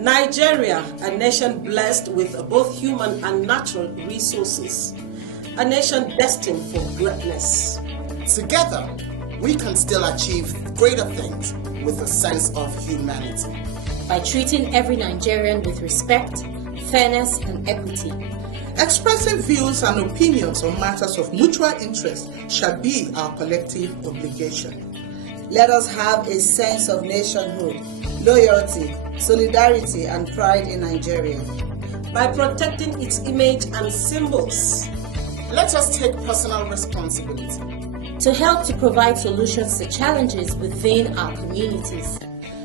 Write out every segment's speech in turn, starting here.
Nigeria, a nation blessed with both human and natural resources, a nation destined for greatness. Together, we can still achieve greater things with a sense of humanity. By treating every Nigerian with respect, fairness, and equity. Expressing views and opinions on matters of mutual interest shall be our collective obligation. Let us have a sense of nationhood, loyalty, solidarity, and pride in Nigeria. By protecting its image and symbols. Let us take personal responsibility to help to provide solutions to challenges within our communities.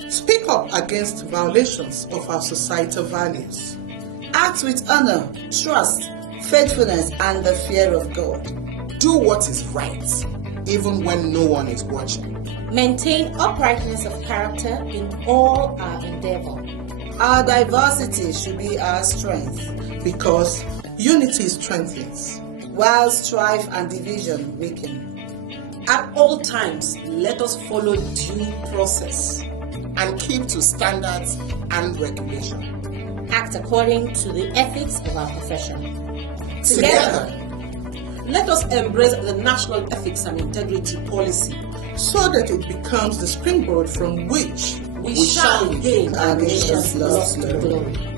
Speak up against violations of our societal values. Act with honor, trust, faithfulness, and the fear of God. Do what is right, even when no one is watching. Maintain uprightness of character in all our endeavor. Our diversity should be our strength, because unity strengthens, while strife and division weaken. At all times, let us follow due process and keep to standards and regulation. Act according to the ethics of our profession. Together, let us embrace the National Ethics and Integrity Policy so that it becomes the springboard from which we shall gain our nation's lost glory.